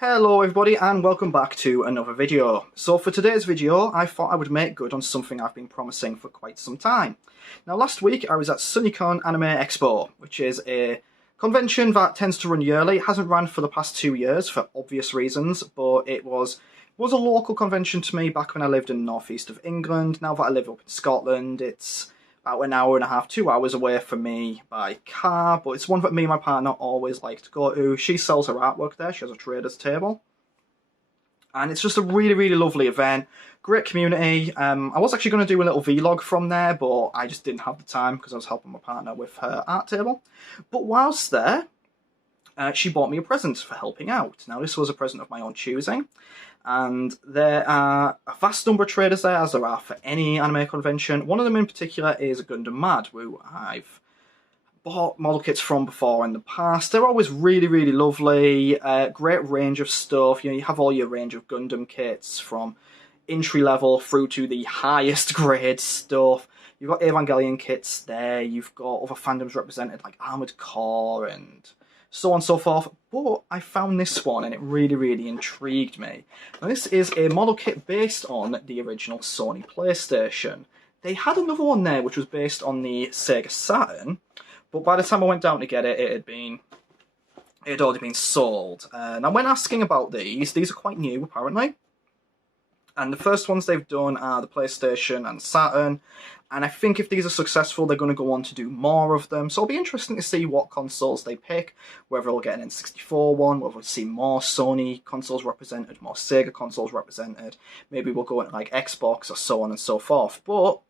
Hello everybody and welcome back to another video. So for today's video I thought I would make good on something I've been promising for quite some time. Now last week I was at Sunnycon Anime Expo, which is a convention that tends to run yearly. It hasn't run for the past 2 years for obvious reasons, but it was a local convention to me back when I lived in the northeast of England. Now that I live up in Scotland, it's about an hour and a half, 2 hours away from me by car, but it's one that me and my partner always like to go to. She sells her artwork there, she has a trader's table. And it's just a really lovely event, great community. I was actually going to do a little vlog from there, but I just didn't have the time because I was helping my partner with her art table. But whilst there, she bought me a present for helping out. Now this was a present of my own choosing. And there are a vast number of traders there, as there are for any anime convention. One of them in particular is Gundam Mad, who I've bought model kits from before in the past. They're always really lovely, great range of stuff. You know, you have all your range of Gundam kits from entry level through to the highest grade stuff. You've got Evangelion kits there, you've got other fandoms represented like Armored Core and so on and so forth, but I found this one and it really intrigued me. Now this is a model kit based on the original Sony PlayStation. They had another one there which was based on the Sega Saturn, but by the time I went down to get it, it had already been sold. Now when asking about these are quite new apparently. And the first ones they've done are the PlayStation and Saturn, and I think if these are successful, they're going to go on to do more of them. So it'll be interesting to see what consoles they pick, whether they'll get an N64 one, whether we'll see more Sony consoles represented, more Sega consoles represented. Maybe we'll go into like Xbox or so on and so forth. But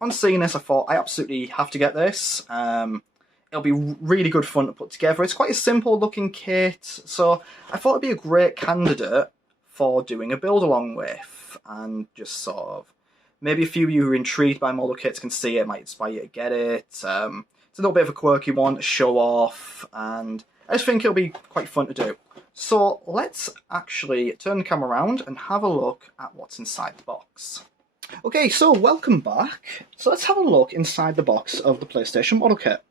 on seeing this, I thought I absolutely have to get this. It'll be really good fun to put together. It's quite a simple looking kit, so I thought it'd be a great candidate for doing a build along with, and just sort of maybe a few of you who are intrigued by model kits can see it, might inspire you to get it. It's a little bit of a quirky one to show off, and I just think it'll be quite fun to do. So let's actually turn the camera around and have a look at what's inside the box. Okay, so welcome back. So let's have a look inside the box of the PlayStation model kit.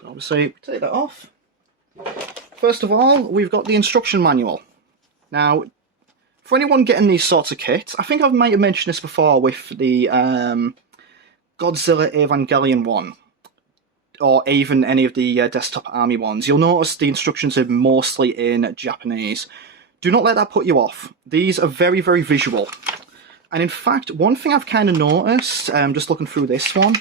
So obviously, take that off. First of all, we've got the instruction manual. Now, for anyone getting these sorts of kits, I think I might have mentioned this before with the Godzilla Evangelion one, or even any of the Desktop Army ones. You'll notice the instructions are mostly in Japanese. Do not let that put you off. These are very visual. And in fact, one thing I've kind of noticed, just looking through this one,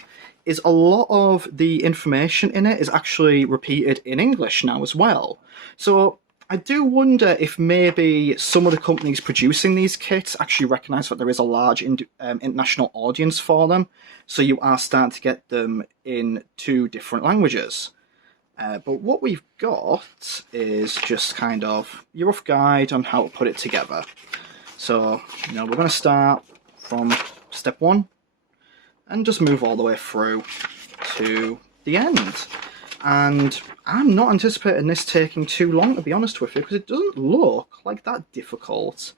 is a lot of the information in it is actually repeated in English now as well. So I do wonder if maybe some of the companies producing these kits actually recognise that there is a large international audience for them, so you are starting to get them in 2 different languages. But what we've got is just kind of your rough guide on how to put it together. So, you know, we're going to start from step 1 and just move all the way through to the end. And I'm not anticipating this taking too long, to be honest with you, because it doesn't look like that difficult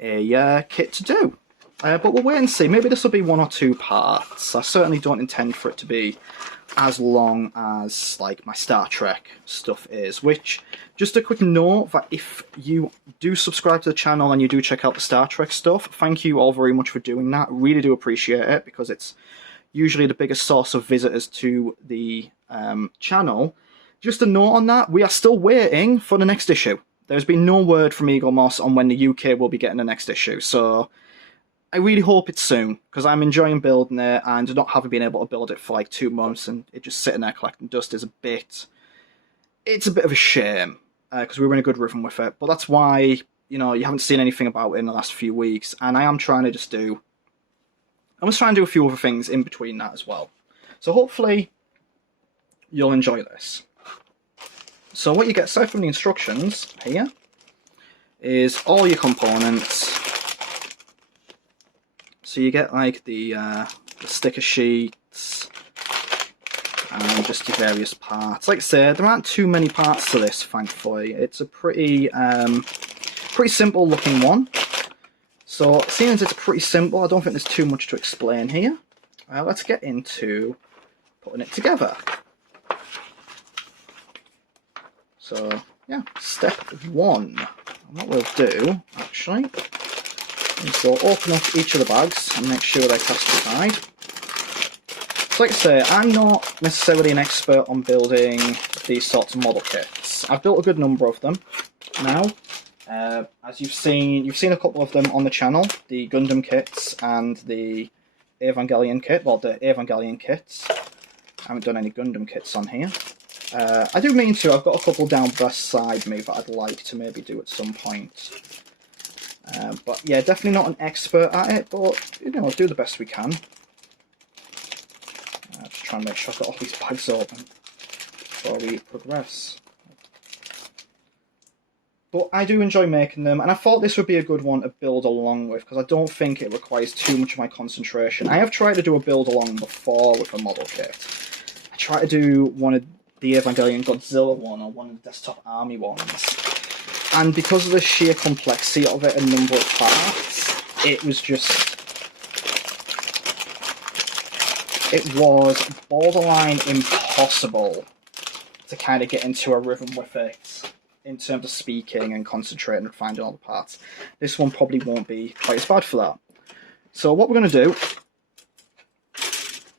a kit to do. But we'll wait and see. Maybe this will be 1 or 2 parts. I certainly don't intend for it to be as long as like my Star Trek stuff is. Which, just a quick note, that if you do subscribe to the channel and you do check out the Star Trek stuff, thank you all very much for doing that. Really do appreciate it, because it's usually the biggest source of visitors to the channel. Just a note on that, we are still waiting for the next issue. There's been no word from Eagle Moss on when the UK will be getting the next issue, so I really hope it's soon, because I'm enjoying building it, and not having been able to build it for like 2 months and it just sitting there collecting dust is it's a bit of a shame, because we were in a good rhythm with it. But that's why, you know, you haven't seen anything about it in the last few weeks, and I am trying to do a few other things in between that as well. So hopefully you'll enjoy this. So what you get aside from the instructions here is all your components. So you get like the sticker sheets and just your various parts. Like I said, there aren't too many parts to this, thankfully. It's a pretty simple looking one. So seeing as it's pretty simple, I don't think there's too much to explain here. Let's get into putting it together. So yeah, step 1. what we'll do, actually, is we'll open up each of the bags and make sure they're classified. So like I say, I'm not necessarily an expert on building these sorts of model kits. I've built a good number of them now. As you've seen a couple of them on the channel, the Gundam kits and the Evangelion kit, well, the Evangelion kits. I haven't done any Gundam kits on here. I do mean to, I've got a couple down beside me that I'd like to maybe do at some point. But yeah, definitely not an expert at it, but, you know, I'll do the best we can. Just trying to make sure I've got all these bags open before we progress. But I do enjoy making them, and I thought this would be a good one to build along with, because I don't think it requires too much of my concentration. I have tried to do a build along before with a model kit. I tried to do one of the Evangelion Godzilla one, or one of the Desktop Army ones. And because of the sheer complexity of it and number of parts, it was just... it was borderline impossible to kind of get into a rhythm with it in terms of speaking and concentrating and finding all the parts. This one probably won't be quite as bad for that. So what we're going to do,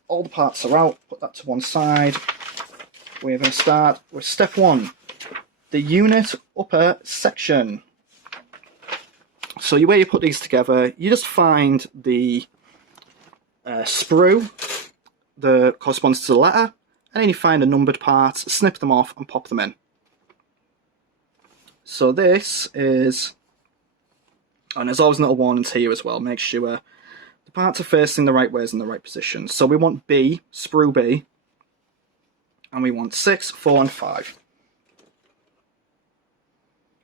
all the parts are out, put that to one side. We're going to start with step one, the unit upper section. So the way you put these together, you just find the sprue that corresponds to the letter, and then you find the numbered parts, snip them off and pop them in. So this is, and there's always a little warnings here as well, make sure the parts are facing the right ways in the right position. So we want B, sprue B, and we want 6, 4 and 5.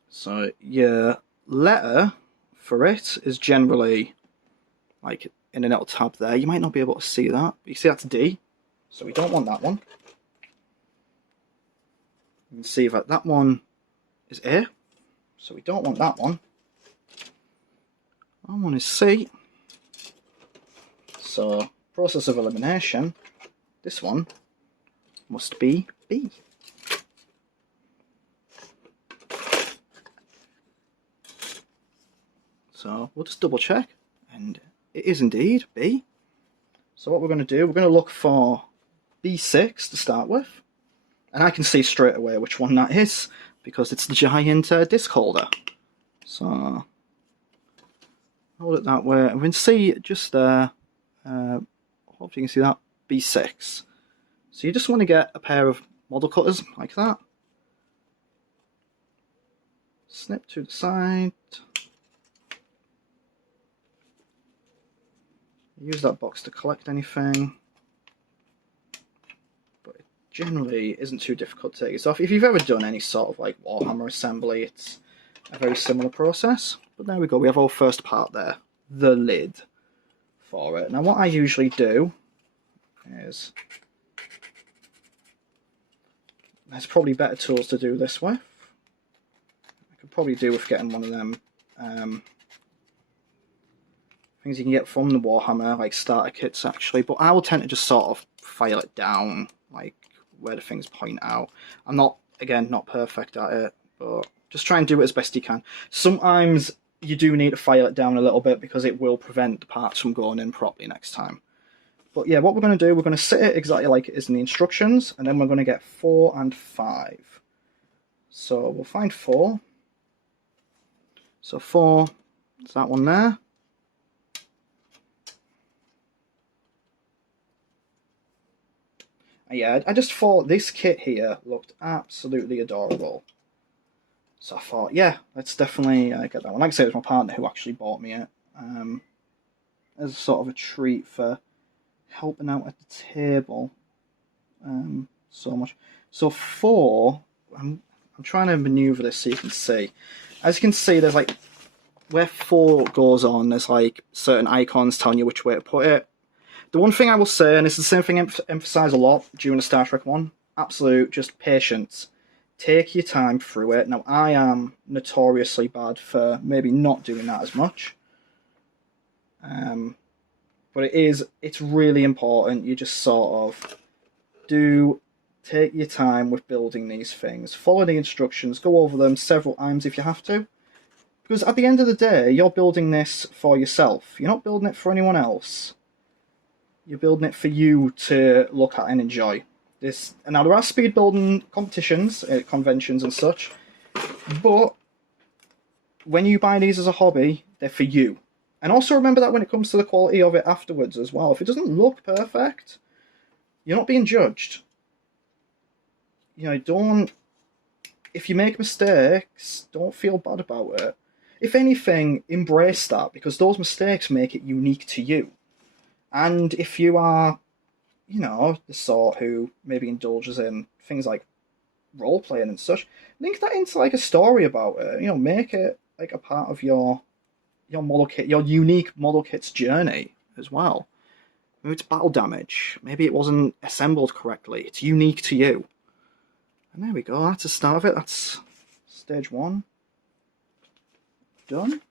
So your letter for it is generally like in a little tab there. You might not be able to see that, but you see that's D, so we don't want that one. You can see that that one is A, so we don't want that one. That one is C, so process of elimination, this one must be B. So we'll just double check, and it is indeed B. So what we're going to do, we're going to look for B6 to start with, and I can see straight away which one that is, because it's the giant disc holder. So hold it that way, and we can see just there, hopefully you can see that, B6. So you just want to get a pair of model cutters like that. Snip to the side. Use that box to collect anything. But it generally isn't too difficult to take this off. If you've ever done any sort of like Warhammer assembly, it's a very similar process. But there we go, we have our first part there, the lid for it. Now what I usually do is, there's probably better tools to do this with. I could probably do with getting one of them things you can get from the Warhammer, like starter kits actually, but I will tend to just sort of file it down, like where the things point out. I'm not, again, not perfect at it, but just try and do it as best you can. Sometimes you do need to file it down a little bit because it will prevent the parts from going in properly next time. But yeah, what we're going to do, we're going to set it exactly like it is in the instructions, and then we're going to get 4 and 5. So we'll find 4. So 4, it's that one there. Yeah, I just thought this kit here looked absolutely adorable. So I thought, yeah, let's definitely get that one. Like I said, it was my partner who actually bought me it. As sort of a treat for helping out at the table so much. So 4, I'm trying to maneuver this so you can see. As you can see, there's like, where 4 goes on, there's like certain icons telling you which way to put it. The one thing I will say, and it's the same thing I emphasise a lot during the Star Trek one, absolute just patience. Take your time through it. Now I am notoriously bad for maybe not doing that as much. But it's really important you just sort of do take your time with building these things. Follow the instructions, go over them several times if you have to. Because at the end of the day, you're building this for yourself. You're not building it for anyone else. You're building it for you to look at and enjoy. This, and now there are speed building competitions, conventions and such, but when you buy these as a hobby, they're for you. And also remember that when it comes to the quality of it afterwards as well. If it doesn't look perfect, you're not being judged. You know, don't... If you make mistakes, don't feel bad about it. If anything, embrace that, because those mistakes make it unique to you. And if you are, you know, the sort who maybe indulges in things like role-playing and such, link that into like a story about it. You know, make it like a part of your model kit, your unique model kit's journey as well. Maybe it's battle damage. Maybe it wasn't assembled correctly. It's unique to you. And there we go. That's the start of it. That's stage 1 done.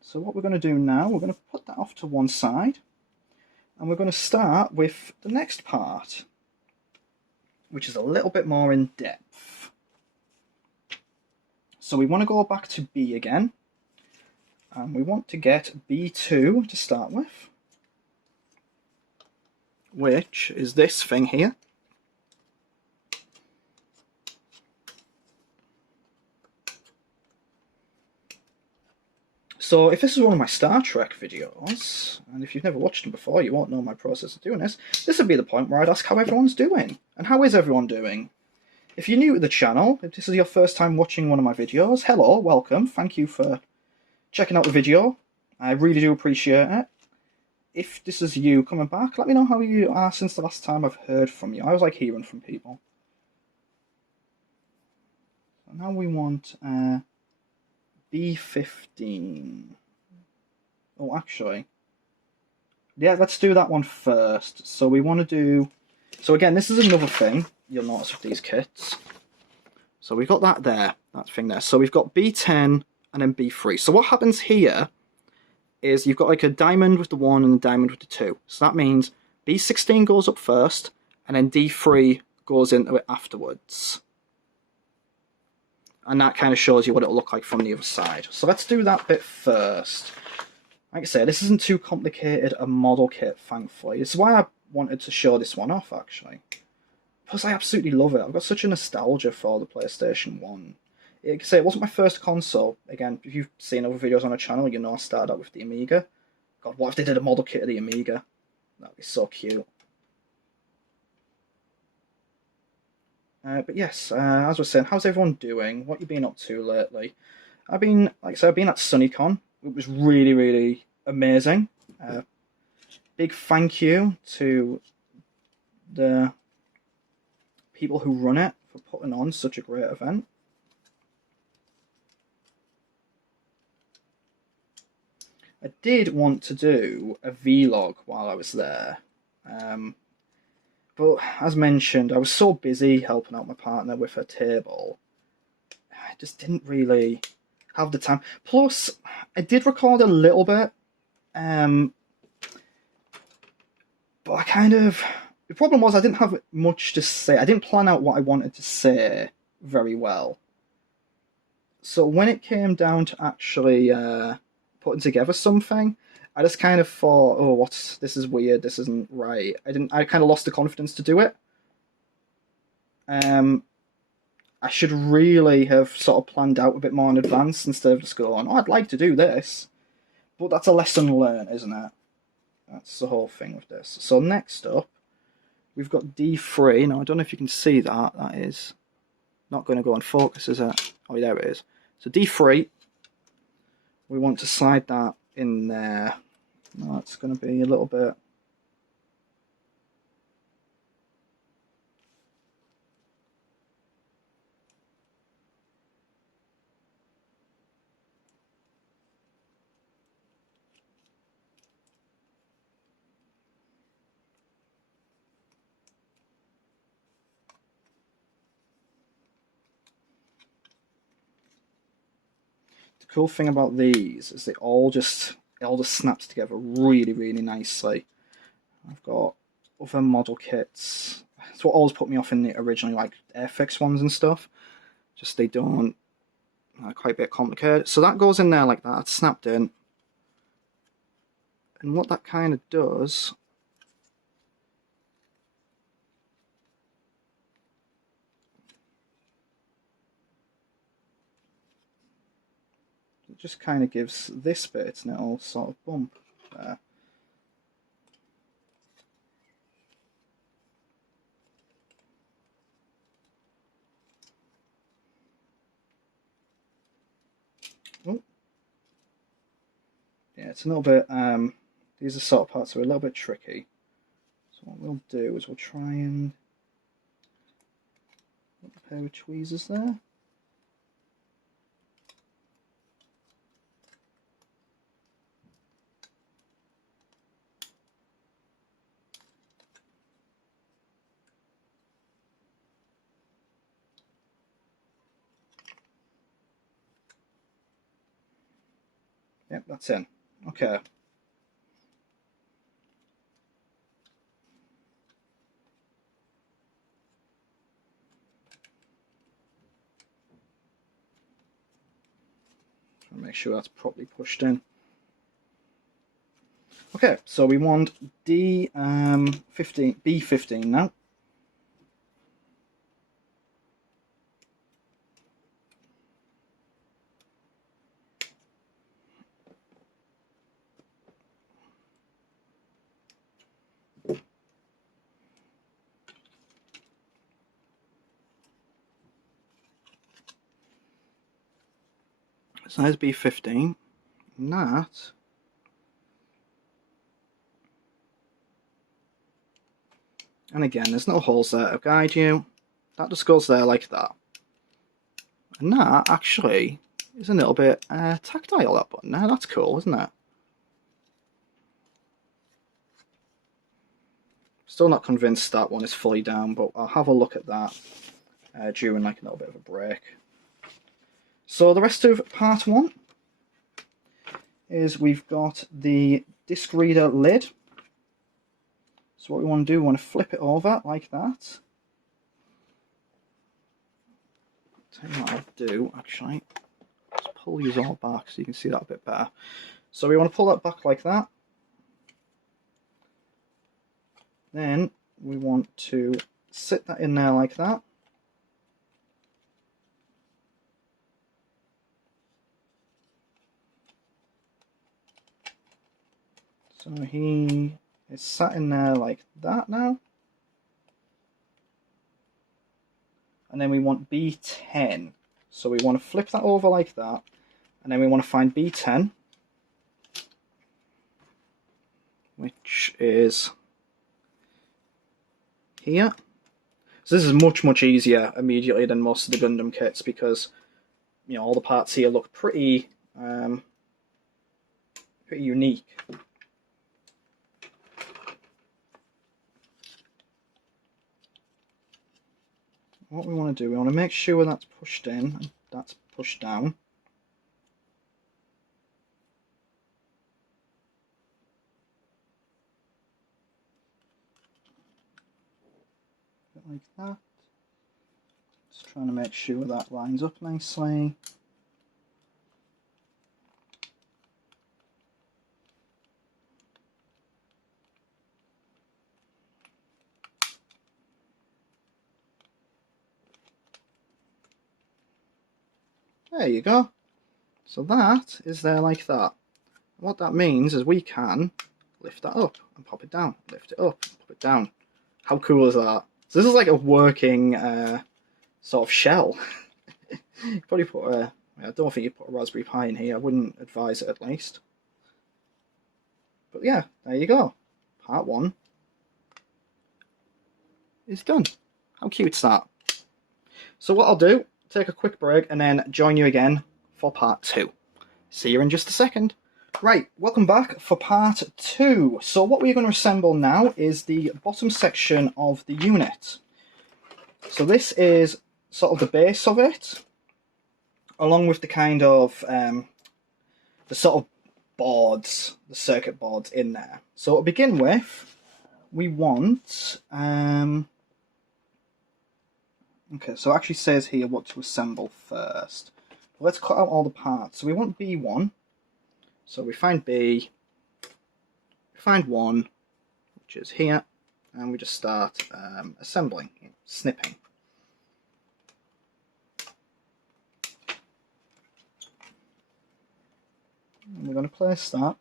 So what we're going to do now, we're going to put that off to one side, and we're going to start with the next part, which is a little bit more in depth. So we want to go back to B again, and we want to get B2 to start with, which is this thing here. So if this is one of my Star Trek videos, and if you've never watched them before, you won't know my process of doing this, this would be the point where I'd ask how everyone's doing. And how is everyone doing? If you're new to the channel, if this is your first time watching one of my videos, hello, welcome, thank you for checking out the video. I really do appreciate it. If this is you coming back, let me know how you are since the last time I've heard from you. I always like hearing from people. So now we want... B15. Oh, actually, yeah, let's do that one first. So we want to do... So again, this is another thing you'll notice with these kits. So we've got that there, that thing there. So we've got B10 and then B3. So what happens here is you've got like a diamond with the 1 and a diamond with the 2. So that means B16 goes up first, and then D3 goes into it afterwards. And that kind of shows you what it'll look like from the other side. So let's do that bit first. Like I say, this isn't too complicated a model kit, thankfully. This is why I wanted to show this one off, actually. Plus, I absolutely love it. I've got such a nostalgia for the PlayStation 1. Like I say, it wasn't my first console. Again, if you've seen other videos on the channel, you know I started out with the Amiga. God, what if they did a model kit of the Amiga? That'd be so cute. But yes, as I was saying, how's everyone doing? What you been up to lately? I've been, like I said, I've been at Sunnycon. It was really, really amazing. Big thank you to the people who run it for putting on such a great event. I did want to do a vlog while I was there. But as mentioned, I was so busy helping out my partner with her table, I just didn't really have the time. Plus, I did record a little bit, but I kind of... The problem was I didn't have much to say. I didn't plan out what I wanted to say very well. So when it came down to actually putting together something, I just kind of thought, oh, this is weird, this isn't right. I kind of lost the confidence to do it. I should really have sort of planned out a bit more in advance instead of just going, oh, I'd like to do this. But that's a lesson learned, isn't it? That's the whole thing with this. So next up, we've got D3. Now, I don't know if you can see that. That is not going to go on focus, is it? Oh, there it is. So D3, we want to slide that in there. That's going to be a little bit... The cool thing about these is it all just snaps together really, really nicely. I've got other model kits. It's what always put me off in the originally like Airfix ones and stuff. Just they don't... quite a bit complicated. So that goes in there like that, it's snapped in. And what that kind of does, it just kind of gives this bit a little sort of bump there. Oh. Yeah, it's a little bit, these are sort of parts that are a little bit tricky. So what we'll do is we'll try and put a pair of tweezers there. Yep, that's in. Okay. Try and make sure that's properly pushed in. Okay, so we want B15 now. So there's B15, and that and again there's no holes there to guide you, that just goes there like that. And that actually is a little bit tactile, that button there, that's cool, isn't it? Still not convinced that one is fully down, but I'll have a look at that during like a little bit of a break. So the rest of part 1 is we've got the disc reader lid. So what we want to do, we want to flip it over like that. Tell you what I'll do actually, just pull these all back so you can see that a bit better. So we want to pull that back like that. Then we want to sit that in there like that. So he is sat in there like that now. And then we want B10. So we want to flip that over like that. And then we want to find B10, which is here. So this is much easier immediately than most of the Gundam kits because, you know, all the parts here look pretty pretty unique. What we want to do, we want to make sure that's pushed in and that's pushed down. Like that. Just trying to make sure that lines up nicely. There you go. So that is there like that. What that means is we can lift that up and pop it down, lift it up, pop it down. How cool is that? So this is like a working sort of shell. Probably put a, I don't think you put a Raspberry Pi in here, I wouldn't advise it at least. But yeah, there you go. Part 1 is done. How cute is that? So what I'll do, take a quick break and then join you again for part 2. See you in just a second. Right, welcome back for part 2. So what we're going to assemble now is the bottom section of the unit. So this is sort of the base of it, along with the kind of, the sort of boards, the circuit boards in there. So to begin with, we want, okay, so it actually says here what to assemble first. let's cut out all the parts. So we want B1. So we find B, we find 1, which is here, and we just start assembling, snipping. And we're going to place that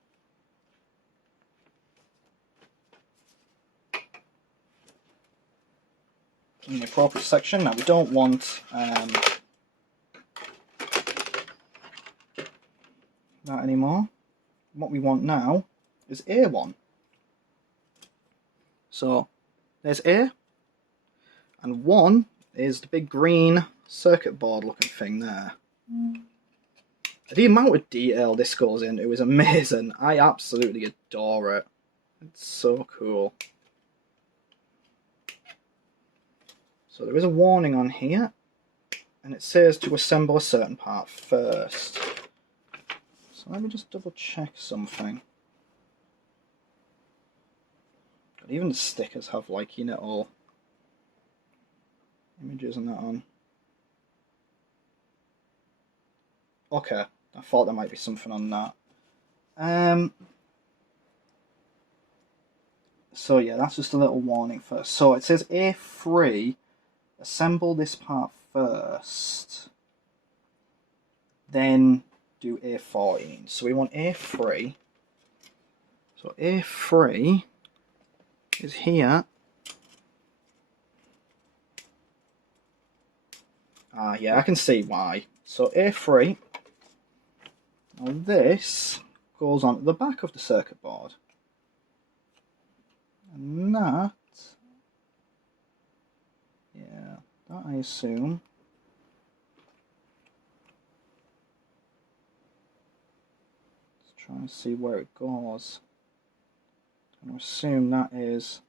in the appropriate section. Now we don't want that anymore. What we want now is A1. So there's A, and 1 is the big green circuit board looking thing there. The amount of detail this goes into is amazing. I absolutely adore it. It's so cool. So there is a warning on here, and it says to assemble a certain part first. So let me just double check something. God, even the stickers have like, you know, all images and that on. Okay, I thought there might be something on that. So yeah, that's just a little warning first. So it says A3, assemble this part first, then do A14. So we want A3. So A3 is here. Ah, yeah, I can see why. So A3, now this goes on the back of the circuit board. And that, yeah, that I assume try and see where it goes. I'm going to assume that is,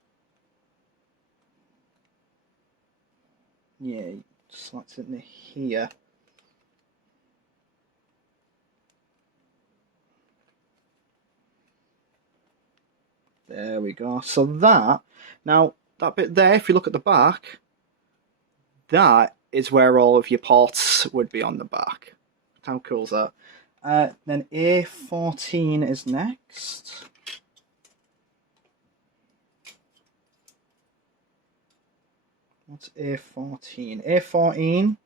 yeah, slots it in here. There we go. So that, now that bit there, if you look at the back, that is where all of your ports would be on the back. How cool is that? Then A14 is next. What's A14? A14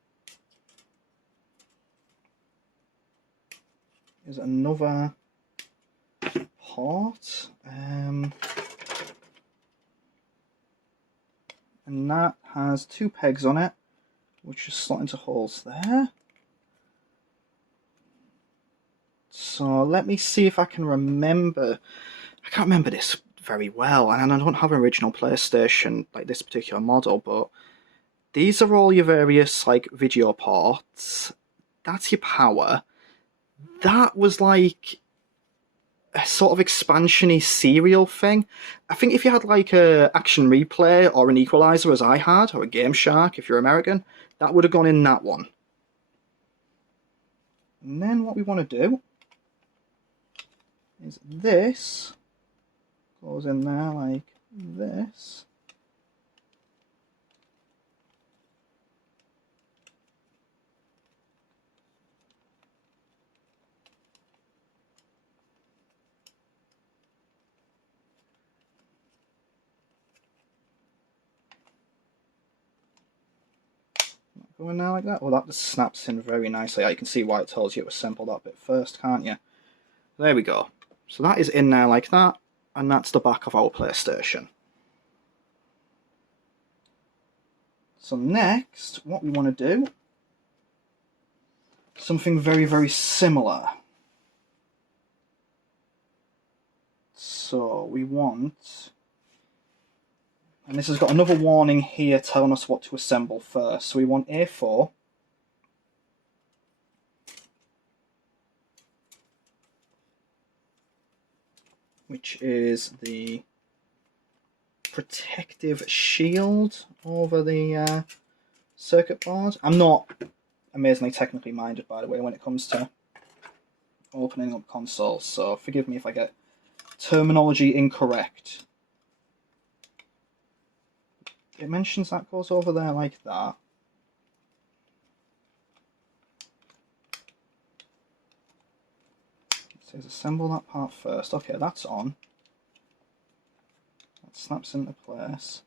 is another port. And that has 2 pegs on it, which just slot into holes there. So let me see if I can remember. I can't remember this very well, and I don't have an original PlayStation like this particular model, but these are all your various like video ports. That's your power. That was like a sort of expansion-y serial thing. I think if you had like a Action Replay or an Equalizer as I had, or a Game Shark if you're American, that would have gone in that one. And then what we want to do is this goes in there like this. Go in there like that. Well, that just snaps in very nicely. You can see why it tells you to assemble that bit first, can't you? There we go. So that is in there like that, and that's the back of our PlayStation. So next, what we want to do, something very, very similar. So we want, and this has got another warning here telling us what to assemble first. So we want A4. Which is the protective shield over the circuit board. I'm not amazingly technically minded, by the way, when it comes to opening up consoles, so forgive me if I get terminology incorrect. It mentions that goes over there like that. It says assemble that part first. Okay, that's on. That snaps into place.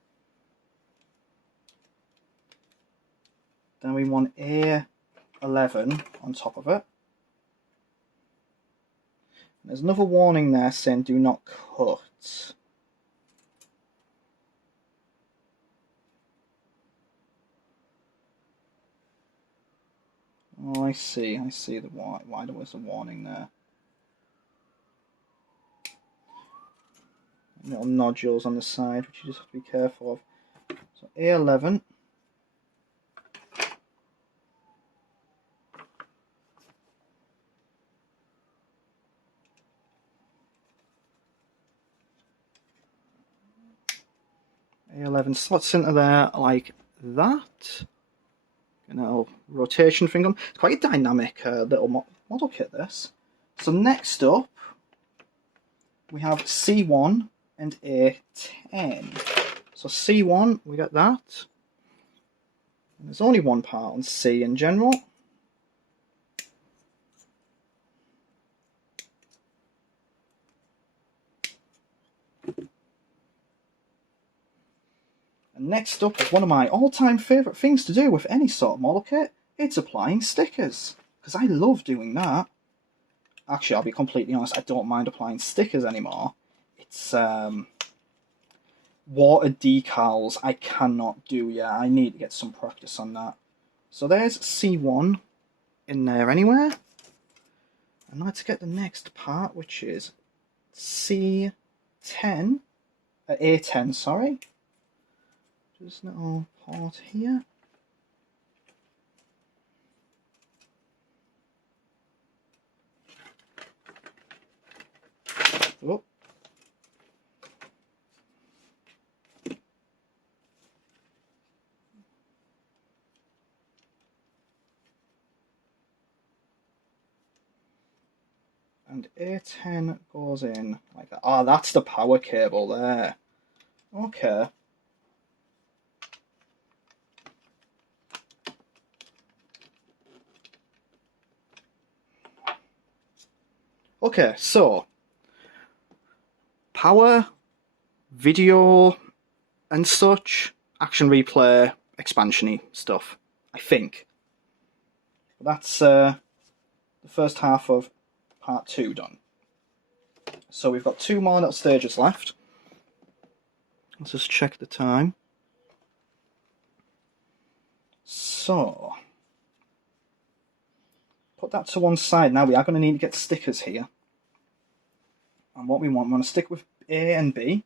Then we want A11 on top of it. There's another warning there saying do not cut. Oh, I see the why there was a warning there. Little nodules on the side, which you just have to be careful of. So A11. A11 slots into there like that. A little rotation thing on. It's quite a dynamic little model kit, this. So next up, we have C1 and A10. So C1, we got that. And there's only one part on C in general. And next up is one of my all-time favourite things to do with any sort of model kit. It's applying stickers, because I love doing that. Actually, I'll be completely honest, I don't mind applying stickers anymore. It's water decals I cannot do yet. I need to get some practice on that. So there's C1 in there anywhere. And let's get the next part, which is C10, A10, sorry. Just a little part here. Oh. And A10 goes in like that. Ah, that's the power cable there. Okay. Okay, so power, video, and such, action replay, expansion-y stuff, I think. But that's the first half of part 2 done. So we've got 2 more little stages left. Let's just check the time. So, put that to one side. Now we are going to need to get stickers here. And what we want to stick with A and B.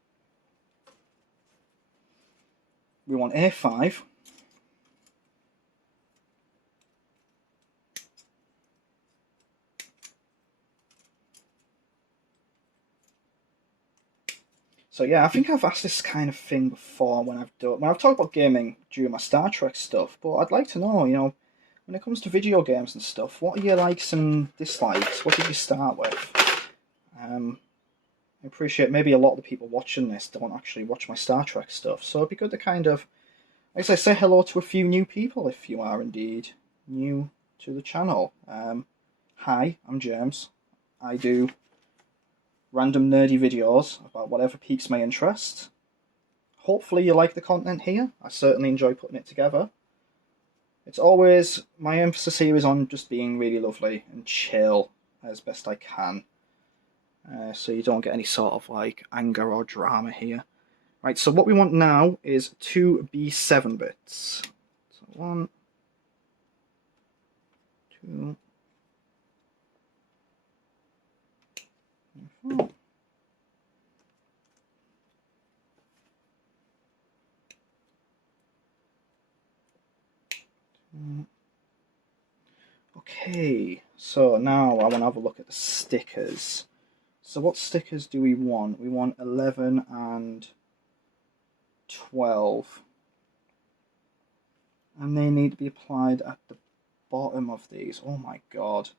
We want A5. So yeah, I think I've asked this kind of thing before when I've talked about gaming during my Star Trek stuff, but I'd like to know, you know, when it comes to video games and stuff, what are your likes and dislikes? What did you start with? I appreciate maybe a lot of the people watching this don't actually watch my Star Trek stuff, so it'd be good to kind of, like I say hello to a few new people if you are indeed new to the channel. Hi, I'm James. I do random nerdy videos about whatever piques my interest. Hopefully you like the content here. I certainly enjoy putting it together. It's always, my emphasis here is on just being really lovely and chill as best I can. So you don't get any sort of like anger or drama here. Right, so what we want now is 2 B7 bits. So 1, 2, 4. Okay, so now I want to have a look at the stickers. So what stickers do we want? We want 11 and 12. And they need to be applied at the bottom of these. Oh my god.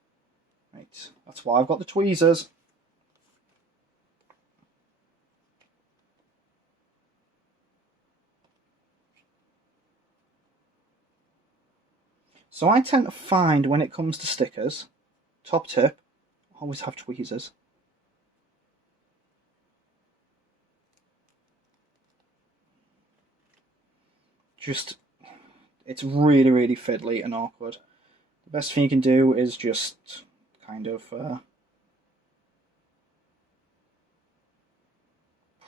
Right, that's why I've got the tweezers. So I tend to find when it comes to stickers, top tip, always have tweezers. Just, it's really, really fiddly and awkward. The best thing you can do is just kind of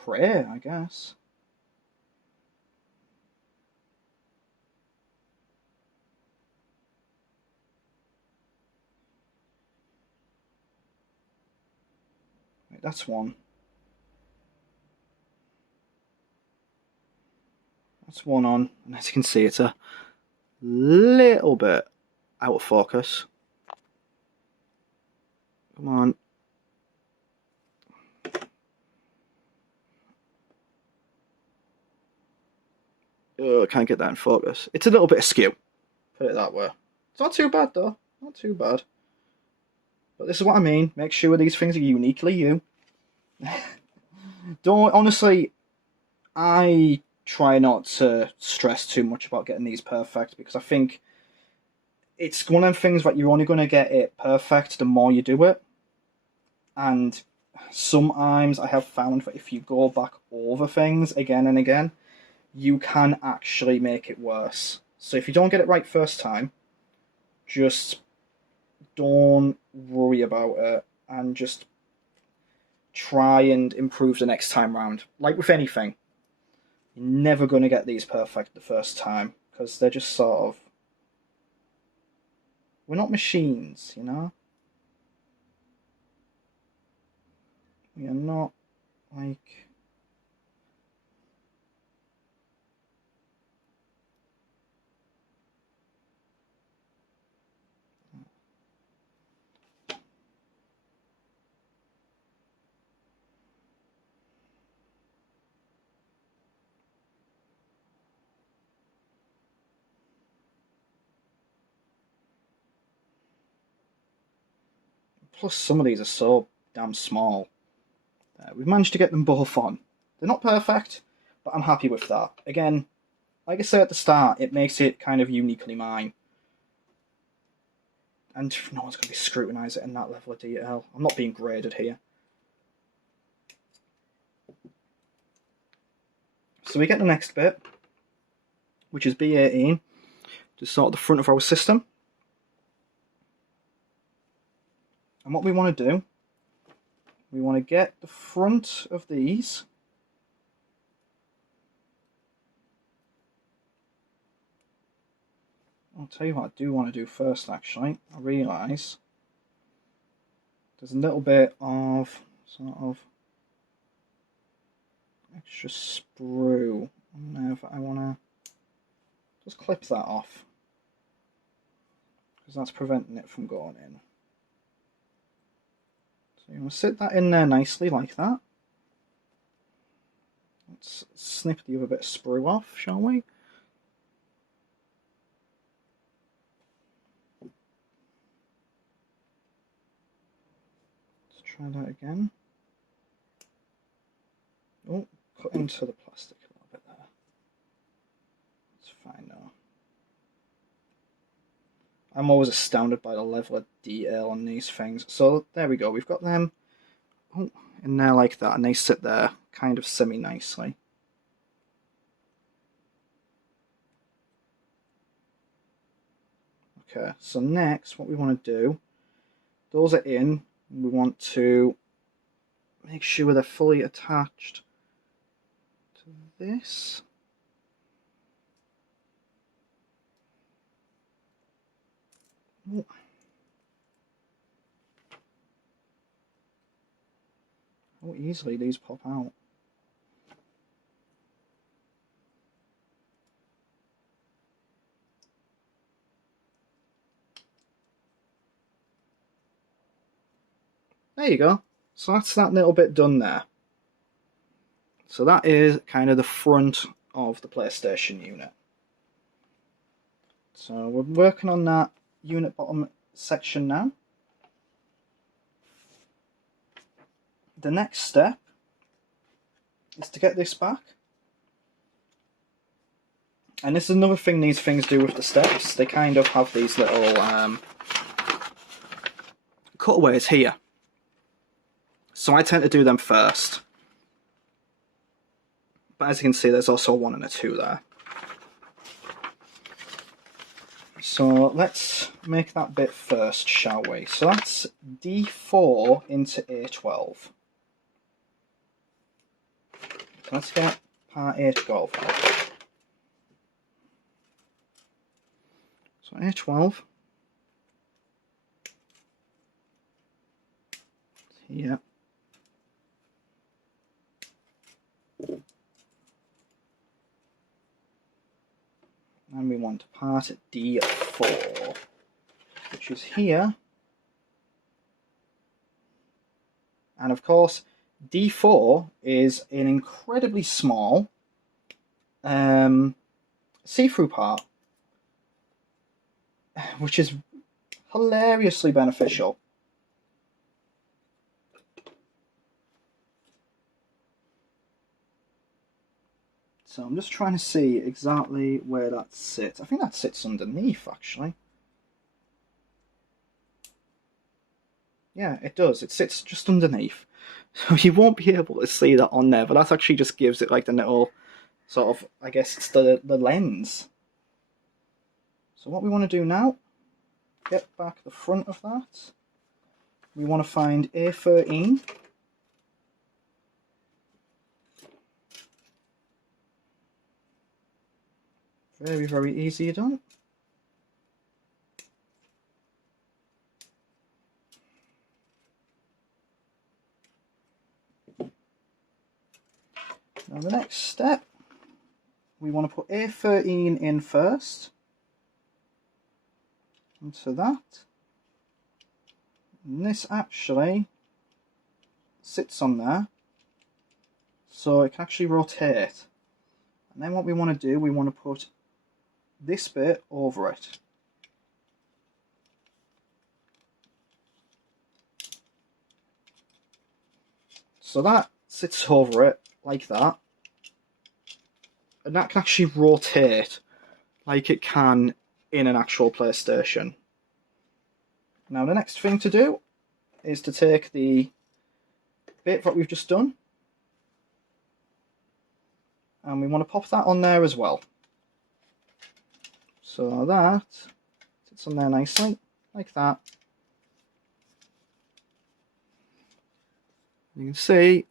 pray, I guess. Right, that's one. That's one on, and as you can see, it's a little bit out of focus. Come on. Oh, I can't get that in focus. It's a little bit askew, put it that way. It's not too bad though, not too bad. But this is what I mean, make sure these things are uniquely you. Don't, honestly, I try not to stress too much about getting these perfect, because I think it's one of them things that you're only going to get it perfect the more you do it. And sometimes I have found that if you go back over things again and again, you can actually make it worse. So if you don't get it right first time, just don't worry about it and just try and improve the next time round. Like with anything, you're never going to get these perfect the first time, because they're just sort of... We're not machines, you know? We are not like... Plus, some of these are so damn small. We've managed to get them both on. They're not perfect, but I'm happy with that. Again, like I said at the start, it makes it kind of uniquely mine. And no one's going to be scrutinising it in that level of detail. I'm not being graded here. So we get the next bit, which is B18, just sort of the front of our system. And what we want to do, we want to get the front of these I'll tell you what I do want to do first, actually. I realise there's a little bit of sort of extra sprue on there that I want to just clip that off, because that's preventing it from going in. So you want to sit that in there nicely like that. Let's snip the other bit of sprue off, shall we? Let's try that again. Oh, cut into the plastic a little bit there. It's fine now. I'm always astounded by the level of detail on these things. So there we go, we've got them in there like that, and they sit there kind of semi-nicely. Okay, so next what we want to do, those are in, we want to make sure they're fully attached to this. Oh. How easily these pop out. There you go. So that's that little bit done there. So that is kind of the front of the PlayStation unit. So we're working on that unit bottom section now. The next step is to get this back. And this is another thing these things do with the steps. They kind of have these little cutaways here. So I tend to do them first. But as you can see, there's also a 1 and a 2 there. So let's make that bit first, shall we? So that's D4 into A12. So let's get part A to go for. So A12. Here. And we want part D4, which is here. And of course, D4 is an incredibly small see-through part, which is hilariously beneficial. So I'm just trying to see exactly where that sits. I think that sits underneath, actually. Yeah, it does. It sits just underneath. So you won't be able to see that on there, but that actually just gives it like the little sort of, I guess it's the lens. So what we want to do now, get back the front of that. We want to find A13. Very, very easy done. Now the next step, we want to put A13 in first. Into that. And this actually sits on there, so it can actually rotate. And then what we want to do, we want to put this bit over it. So that sits over it like that. And that can actually rotate like it can in an actual PlayStation. Now the next thing to do is to take the bit that we've just done, and we want to pop that on there as well. So that sits on there nicely, like that. You can see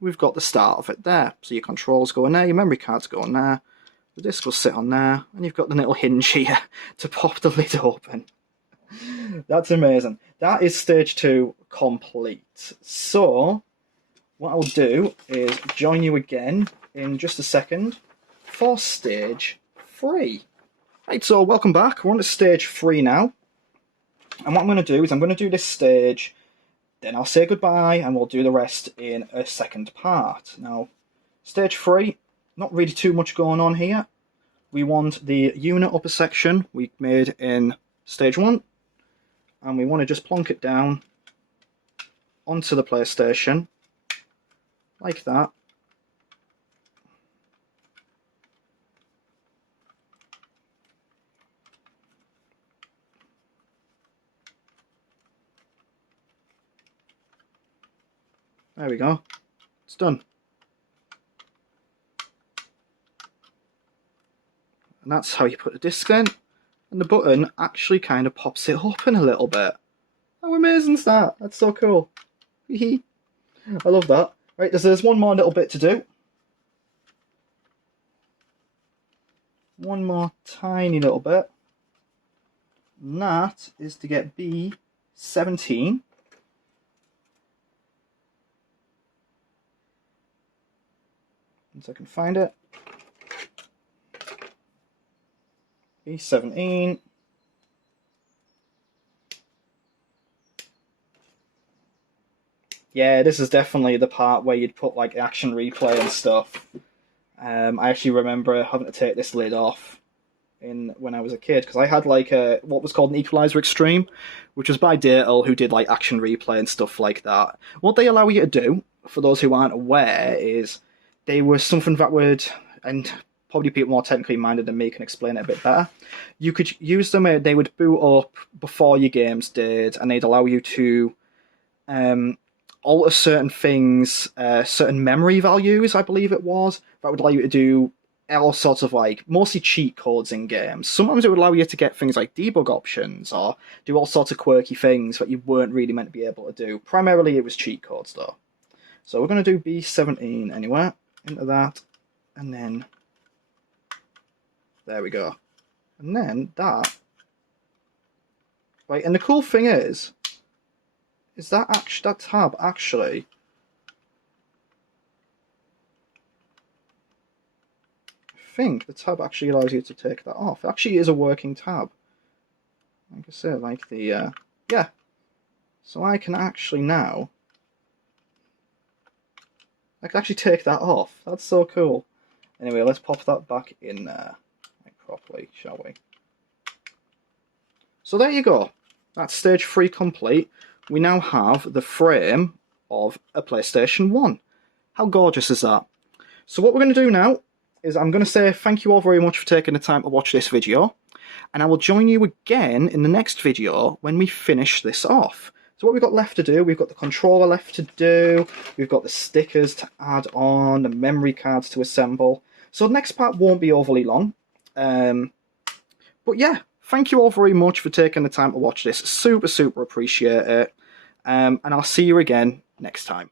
we've got the start of it there. So your controls go in there, your memory cards go in there, the disc will sit on there, and you've got the little hinge here to pop the lid open. That's amazing. That is stage 2 complete. So what I'll do is join you again in just a second for stage 3. Right, so welcome back. We're on to stage 3 now. And what I'm going to do is I'm going to do this stage, then I'll say goodbye, and we'll do the rest in a second part. Now, stage 3, not really too much going on here. We want the unit upper section we made in stage 1, and we want to just plonk it down onto the PlayStation, like that. There we go. It's done. And that's how you put the disc in. And the button actually kind of pops it open a little bit. How amazing is that? That's so cool. I love that. Right, there's one more little bit to do. One more tiny little bit. And that is to get B17. Once I can find it. B17. Yeah, this is definitely the part where you'd put like action replay and stuff. I actually remember having to take this lid off when I was a kid, because I had like what was called an Equalizer Extreme, which was by JL, who did like action replay and stuff like that. What they allow you to do, for those who aren't aware, is they were something that would, and probably people more technically minded than me can explain it a bit better. You could use them, they would boot up before your games did, and they'd allow you to alter certain things, certain memory values, I believe it was, that would allow you to do all sorts of like mostly cheat codes in games. Sometimes it would allow you to get things like debug options or do all sorts of quirky things that you weren't really meant to be able to do. Primarily it was cheat codes though. So we're going to do B17 anyway, into that, and then there we go. And then that, right, and the cool thing is that tab actually I think the tab actually allows you to take that off. It actually is a working tab. Like I say, like the yeah. So I can actually now I can actually take that off. That's so cool. Anyway, let's pop that back in there like properly, shall we? So there you go. That's stage 3 complete. We now have the frame of a PlayStation 1. How gorgeous is that? So what we're going to do now is I'm going to say thank you all very much for taking the time to watch this video. And I will join you again in the next video when we finish this off. So what we've got left to do, we've got the controller left to do, we've got the stickers to add on, the memory cards to assemble. So the next part won't be overly long. But yeah, thank you all very much for taking the time to watch this. Super, super appreciate it. And I'll see you again next time.